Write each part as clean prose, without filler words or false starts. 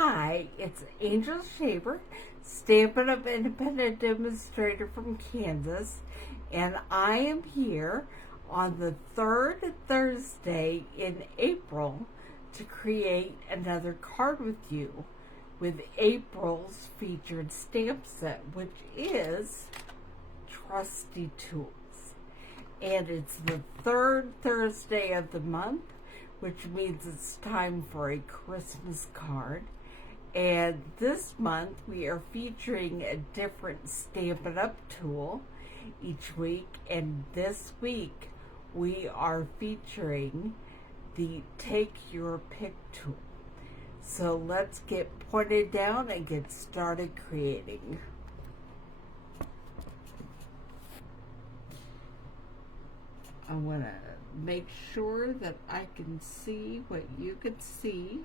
Hi, it's Angel Shaver, Stampin' Up independent demonstrator from Kansas, and I am here on the third Thursday in April to create another card with you with April's featured stamp set, which is Trusty Tools. And it's the third Thursday of the month, which means it's time for a Christmas card. And this month we are featuring a different Stampin' Up tool each week, and this week we are featuring the Take Your Pick tool. So let's get pointed down and get started creating. I want to make sure that I can see what you can see.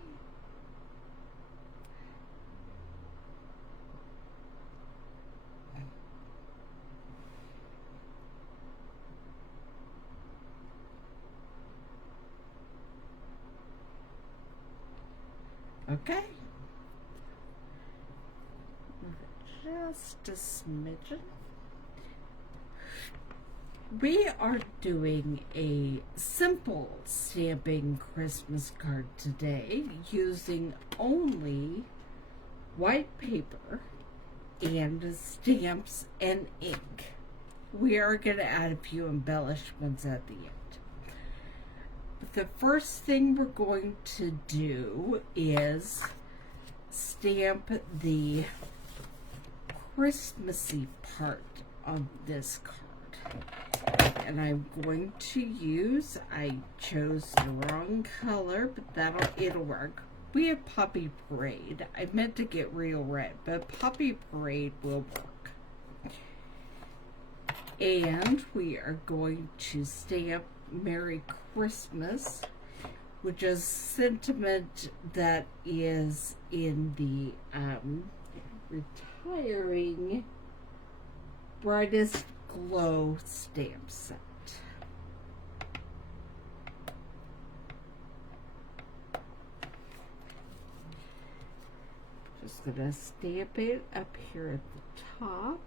Okay. Just a smidgen. We are doing a simple stamping Christmas card today using only white paper and stamps and ink. We are going to add a few embellishments at the end. But the first thing we're going to do is stamp the Christmassy part of this card. And I'm going to use, I chose the wrong color, but it'll work. We have Poppy Parade. I meant to get Real Red, but Poppy Parade will work. And we are going to stamp Merry Christmas, which is sentiment that is in the retiring Brightest Glow stamp set. Just gonna stamp it up here at the top.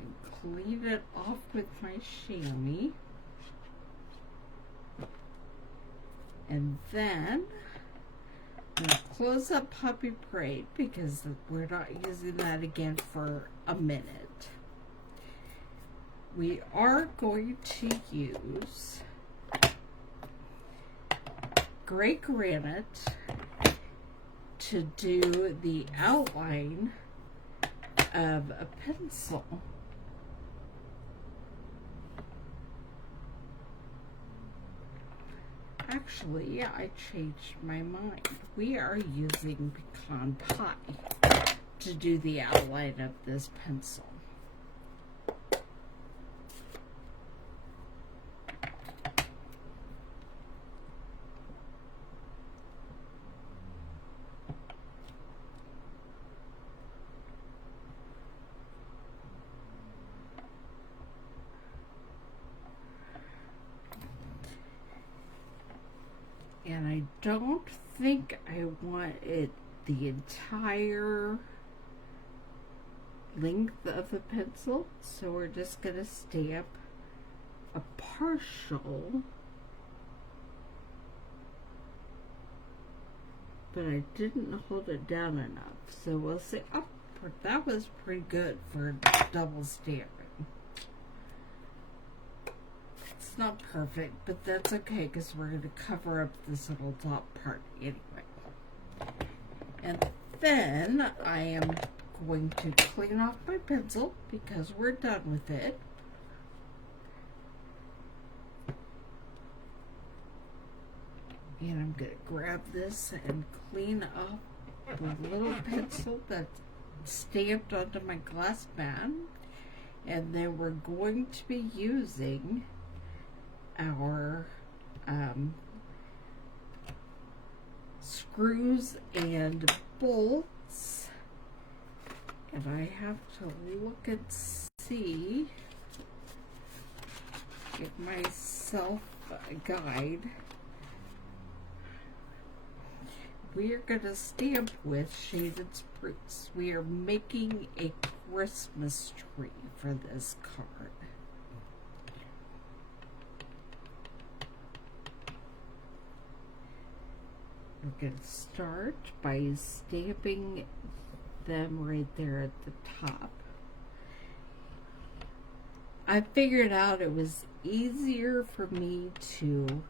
And clean it off with my chamois. And then I'm going to close up Poppy Parade because we're not using that again for a minute. We are going to use gray granite to do the outline of a pencil. Actually, I changed my mind. We are using pecan pie to do the outline of this pencil. And I don't think I want it the entire length of the pencil, so we're just going to stamp a partial. But I didn't hold it down enough, so we'll see. Oh, that was pretty good for double stamping. It's not perfect, but that's okay because we're going to cover up this little top part anyway. And then I am going to clean off my pencil because we're done with it. And I'm going to grab this and clean up the little pencil that's stamped onto my glass mat. And then we're going to be using our screws and bolts, and I have to look and see, give myself a guide. We are going to stamp with shaded spruce. We are making a Christmas tree for this card. We're going to start by stamping them right there at the top. I figured out it was easier for me to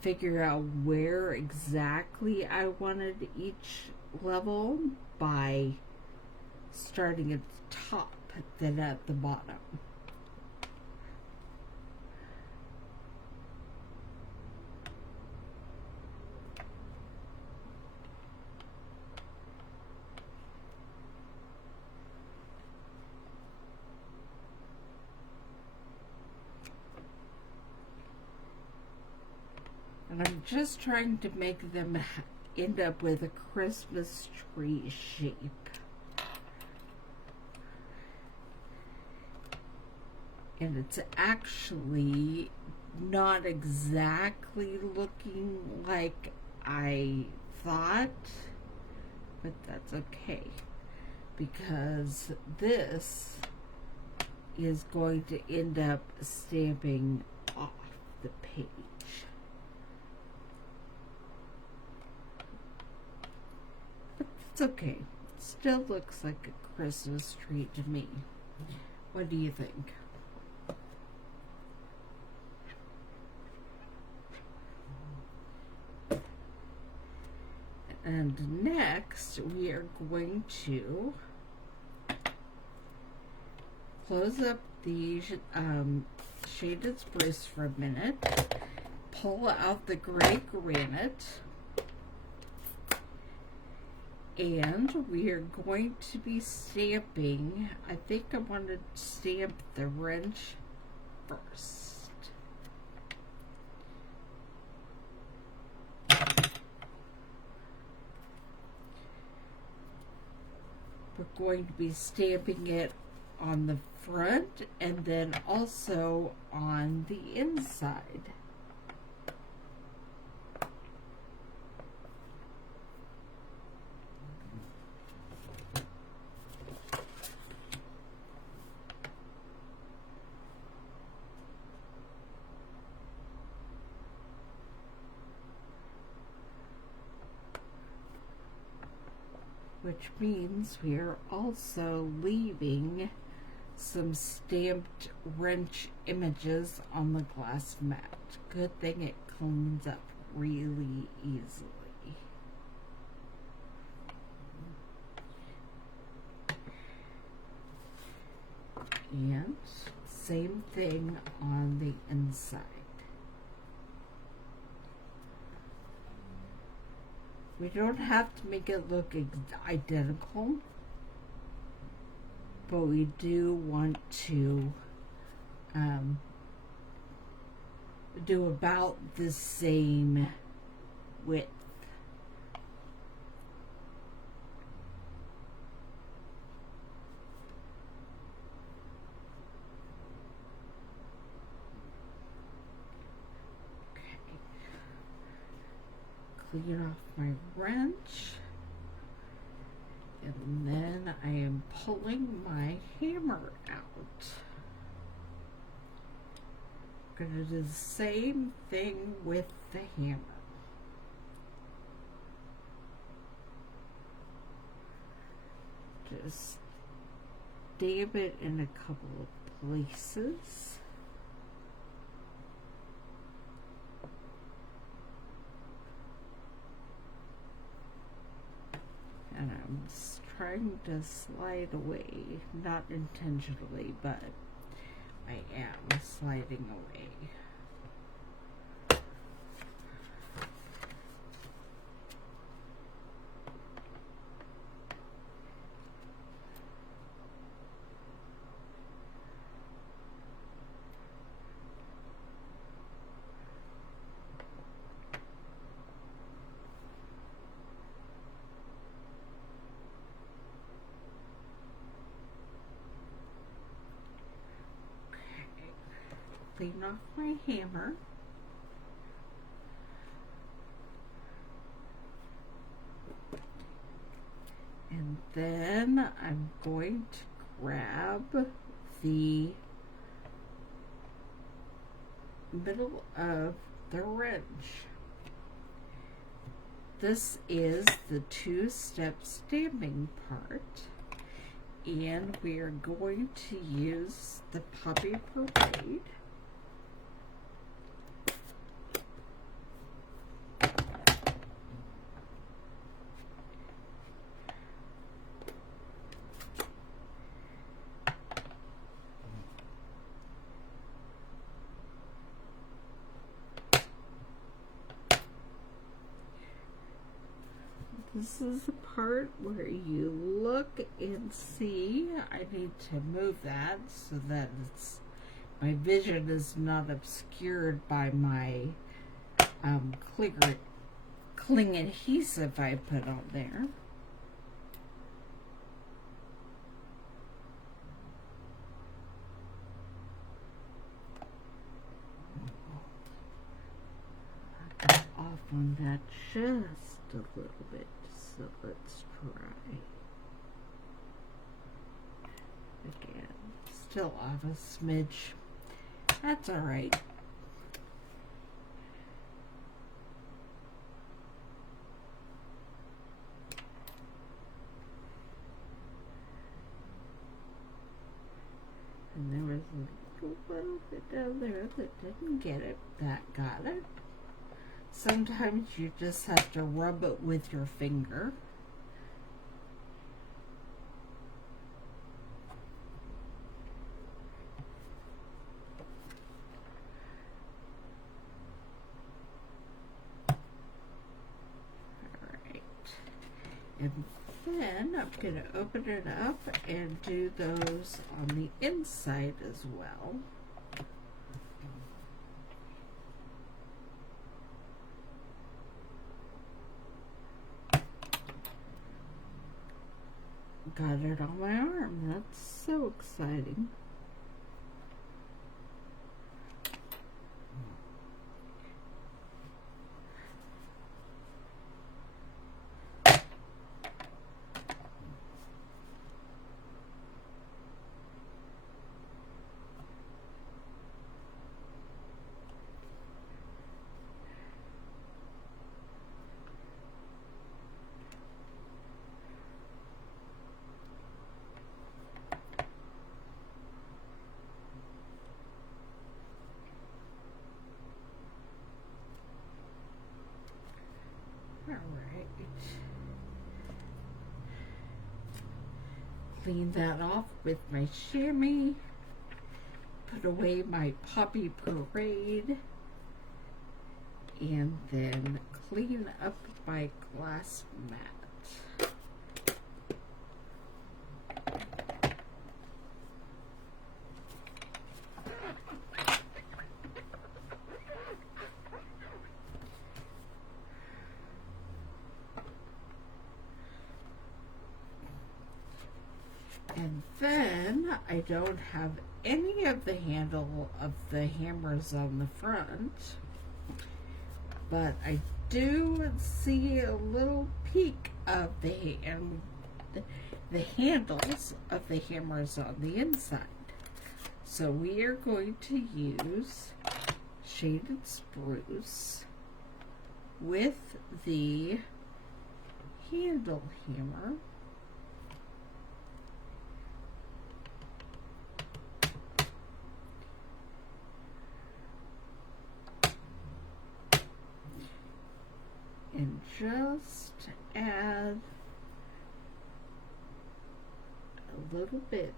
figure out where exactly I wanted each level by starting at the top than at the bottom. And I'm just trying to make them end up with a Christmas tree shape. And it's actually not exactly looking like I thought, but that's okay, because this is going to end up stamping off the page. It's okay. It still looks like a Christmas tree to me. What do you think? And next, we are going to close up the shaded spruce for a minute, pull out the gray granite, and we are going to be stamping. I think I want to stamp the wrench first. We're going to be stamping it on the front and then also on the inside. Which means we are also leaving some stamped wrench images on the glass mat. Good thing it cleans up really easily. And same thing on the inside. We don't have to make it look identical, but we do want to do about the same width. Clean off my wrench, and then I am pulling my hammer out. I'm going to do the same thing with the hammer. Just dab it in a couple of places. And I'm just trying to slide away, not intentionally, but I am sliding away. Clean off my hammer. And then I'm going to grab the middle of the wrench. This is the two-step stamping part, and we are going to use the Puppy Parade. This is the part where you look and see. I need to move that so that my vision is not obscured by my cling adhesive I put on there. I got off on that just a little bit. So let's try again. Still off a smidge. That's all right. And there was a little bit down there that didn't get it. That got it. Sometimes you just have to rub it with your finger. Alright. And then I'm going to open it up and do those on the inside as well. Got it on my arm. That's so exciting. Alright. Clean that off with my chamois. Put away my Puppy Parade. And then clean up my glass mat. And then I don't have any of the handle of the hammers on the front, but I do see a little peek of the handles of the hammers on the inside. So we are going to use shaded spruce with the handle hammer. And just add a little bit.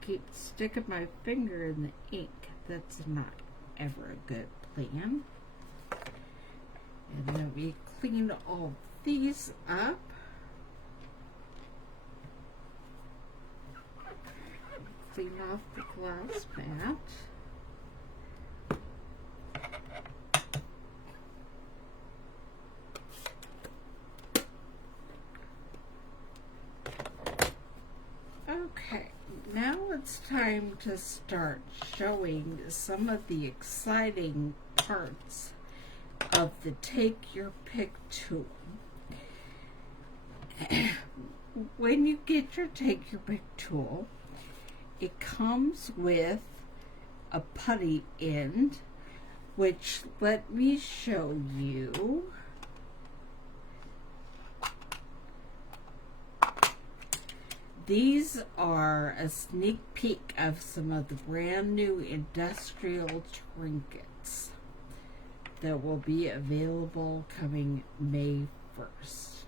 Keep sticking my finger in the ink. That's not ever a good plan. And then we clean all these up. Clean off the glass mat. Okay, now it's time to start showing some of the exciting parts of the Take Your Pick tool. When you get your Take Your Pick tool, it comes with a putty end, which let me show you. These are a sneak peek of some of the brand new industrial trinkets that will be available coming May 1st.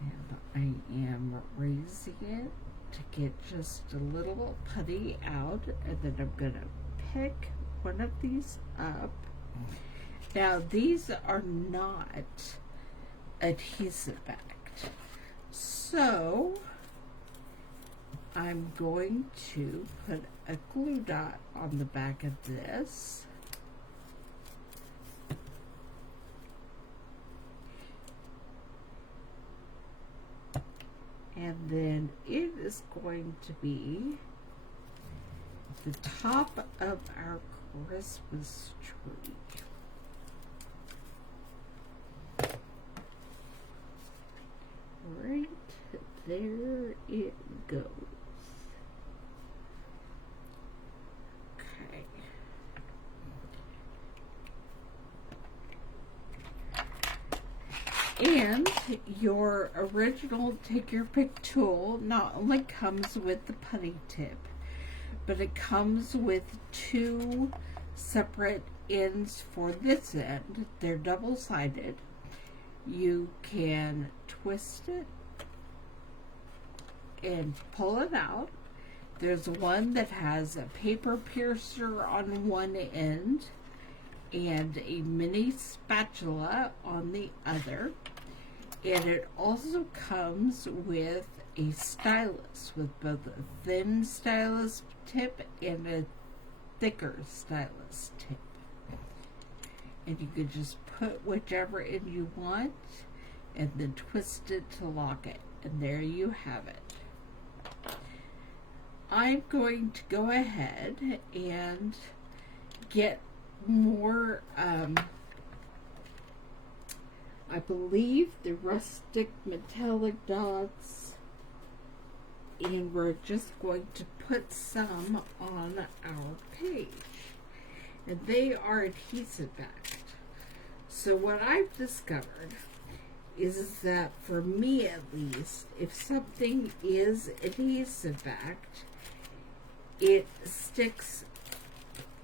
And I am raising it to get just a little putty out, and then I'm going to pick one of these up. Now these are not adhesive backed, so I'm going to put a glue dot on the back of this, and then it is going to be the top of our Christmas tree. Right there it goes. Okay. And your original Take Your Pick tool not only comes with the putty tip, but it comes with two separate ends for this end. They're double-sided. You can twist it and pull it out. There's one that has a paper piercer on one end and a mini spatula on the other. And it also comes with a stylus with both a thin stylus tip and a thicker stylus tip. And you could just put whichever end you want and then twist it to lock it. And there you have it. I'm going to go ahead and get more, I believe the rustic metallic dots, and we're just going to put some on our page. And they are adhesive backed. So what I've discovered is that for me at least, if something is adhesive backed, it sticks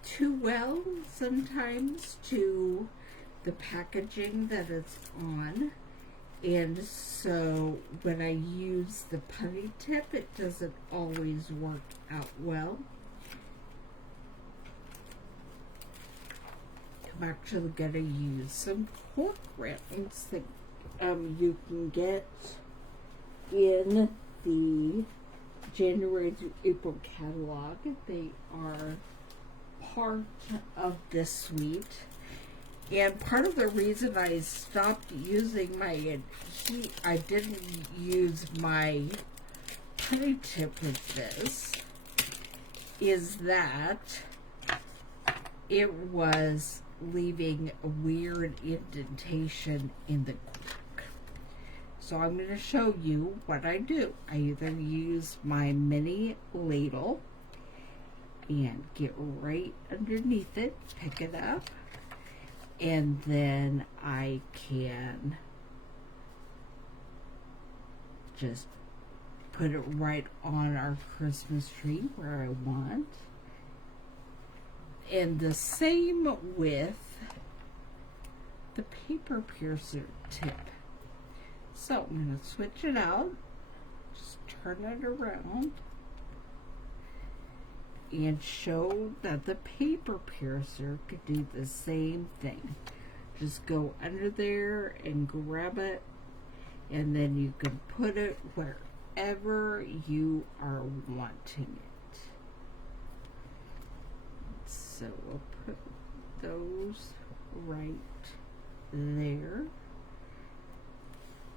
too well sometimes to the packaging that it's on. And so when I use the putty tip, it doesn't always work out well. I'm actually going to use some cork rounds that you can get in the January to April catalog. They are part of this suite. And part of the reason I stopped using I didn't use my putty tip with this, is that it was leaving a weird indentation in the cork. So I'm going to show you what I do. I either use my mini ladle and get right underneath it, pick it up, and then I can just put it right on our Christmas tree where I want. And the same with the paper piercer tip. So I'm going to switch it out, just turn it around, and show that the paper piercer could do the same thing. Just go under there and grab it, and then you can put it wherever you are wanting it. So we'll put those right there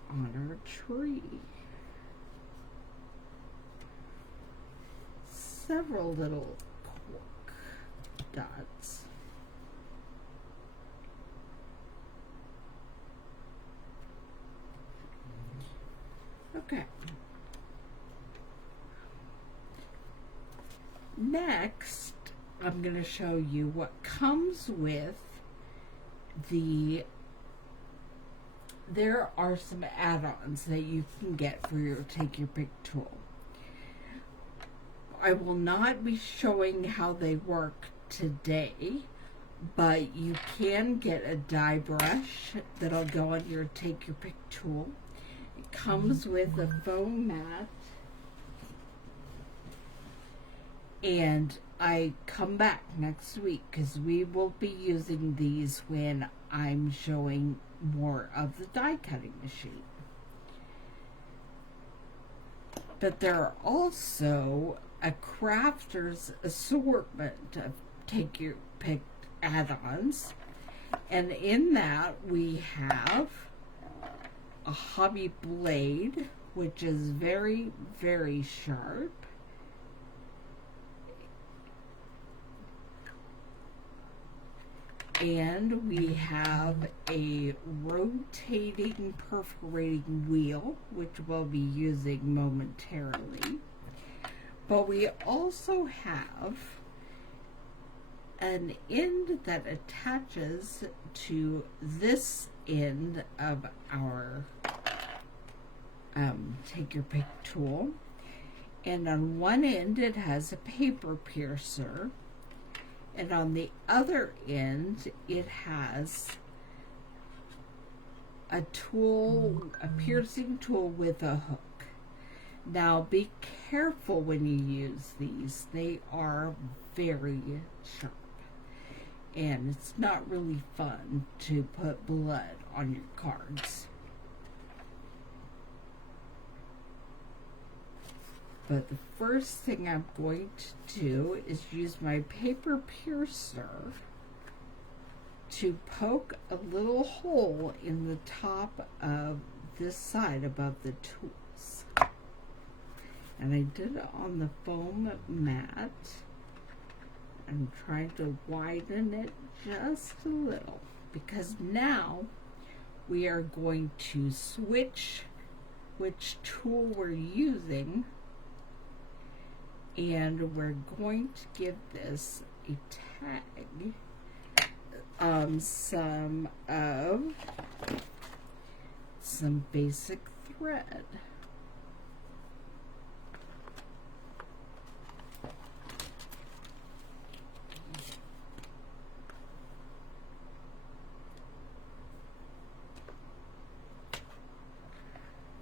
on our tree. Several little cork dots. Okay. Next, I'm going to show you what comes with the, there are some add-ons that you can get for your Take Your Pick tool. I will not be showing how they work today, but you can get a die brush that'll go on your Take Your Pick tool. It comes with a foam mat, and I come back next week because we will be using these when I'm showing more of the die cutting machine. But there are also a crafter's assortment of Take Your Pick add-ons, and in that we have a hobby blade, which is very, very sharp. And we have a rotating perforating wheel, which we'll be using momentarily. But we also have an end that attaches to this end of our Take Your Pick tool. And on one end it has a paper piercer. And on the other end, it has a tool, a piercing tool with a hook. Now, be careful when you use these. They are very sharp. And it's not really fun to put blood on your cards. But the first thing I'm going to do is use my paper piercer to poke a little hole in the top of this side above the tools. And I did it on the foam mat. I'm trying to widen it just a little because now we are going to switch which tool we're using. And we're going to give this a tag, some basic thread.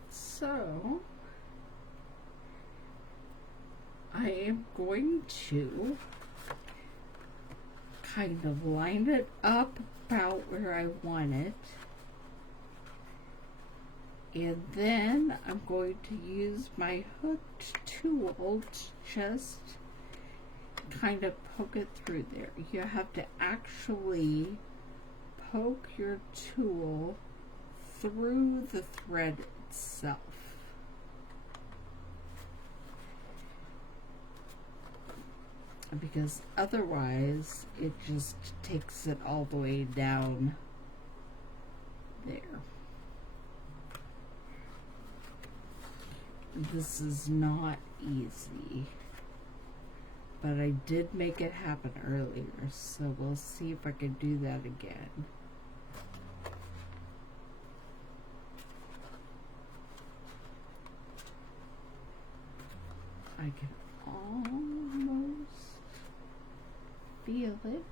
So I am going to kind of line it up about where I want it, and then I'm going to use my hooked tool to just kind of poke it through there. You have to actually poke your tool through the thread itself. Because otherwise it just takes it all the way down there. This is not easy, but I did make it happen earlier, so we'll see if I can do that again. I can almost feel it.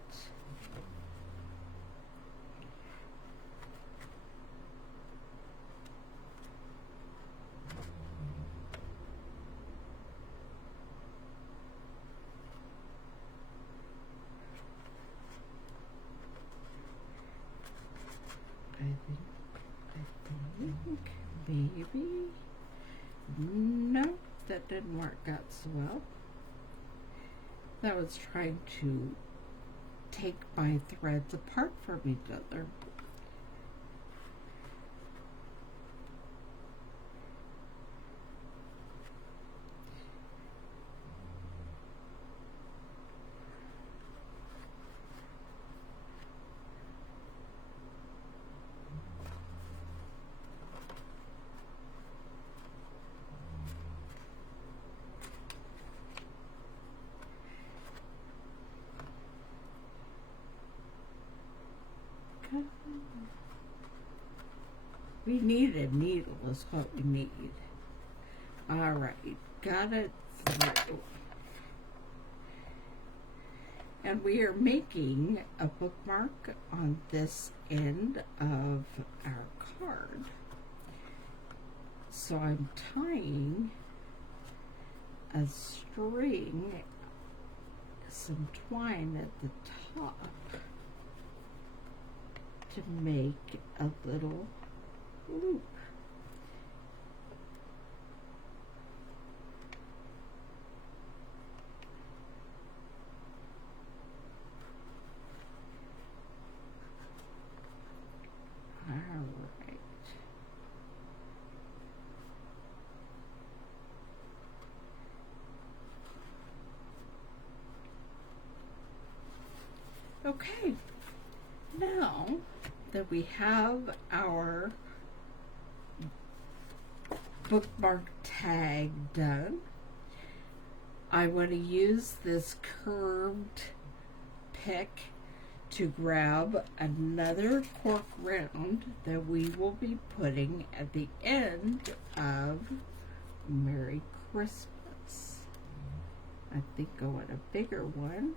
I think maybe, no, that didn't work out so well. That was trying to take my threads apart from each other. We need a needle is what we need. Alright, got it through. And we are making a bookmark on this end of our card. So I'm tying a string, some twine at the top to make a little loop. All right. Okay. Now that we have our bookmark tag done, I want to use this curved pick to grab another cork round that we will be putting at the end of Merry Christmas. I think I want a bigger one.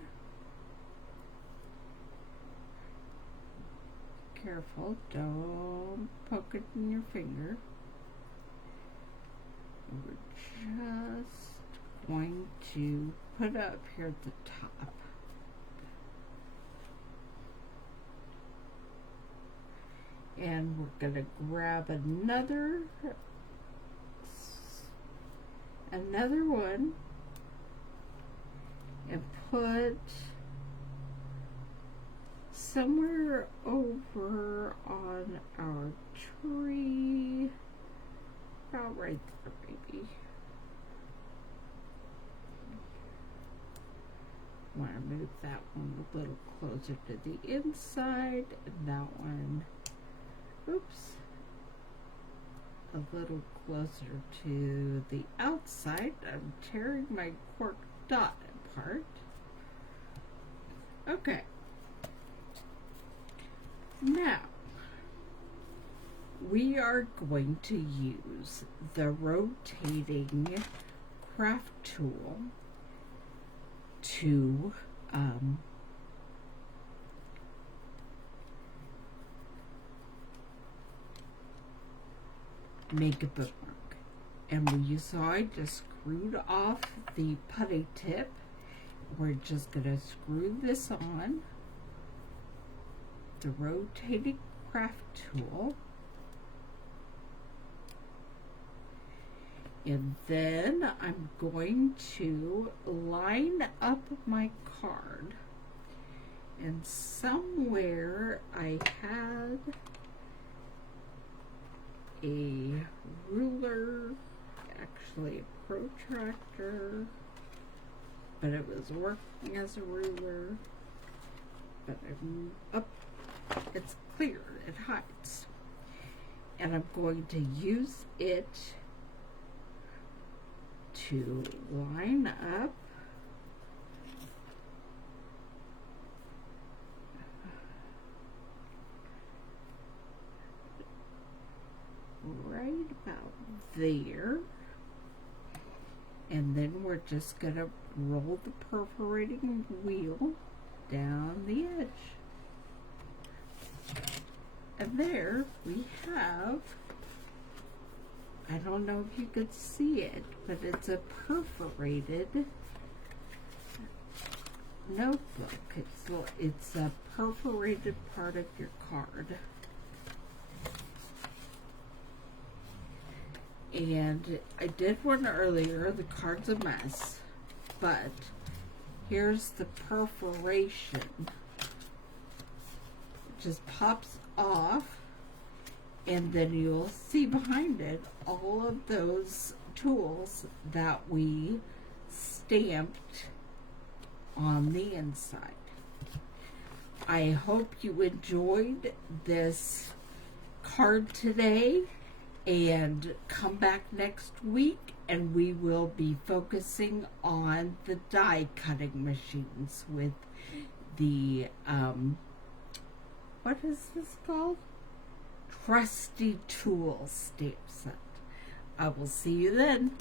Careful, don't poke it in your finger. We're just going to put up here at the top. And we're going to grab another one and put somewhere over on our tree, about right there maybe. Want to move that one a little closer to the inside, and that one, oops, a little closer to the outside. I'm tearing my cork dot apart. Okay. Now, we are going to use the rotating craft tool to make a bookmark. And you saw I just screwed off the putty tip. We're just going to screw this on the rotating craft tool, and then I'm going to line up my card, and somewhere I had a ruler, actually a protractor, but it was working as a ruler, but I'm up. It's clear, it hides. And I'm going to use it to line up right about there. And then we're just going to roll the perforating wheel down the edge. And there we have, I don't know if you could see it, but it's a perforated notebook. It's a perforated part of your card. And I did one earlier, the card's a mess, but here's the perforation just pops off, and then you'll see behind it all of those tools that we stamped on the inside. I hope you enjoyed this card today, and come back next week and we will be focusing on the die cutting machines with the what is this called? Trusty Tools stamp set. I will see you then.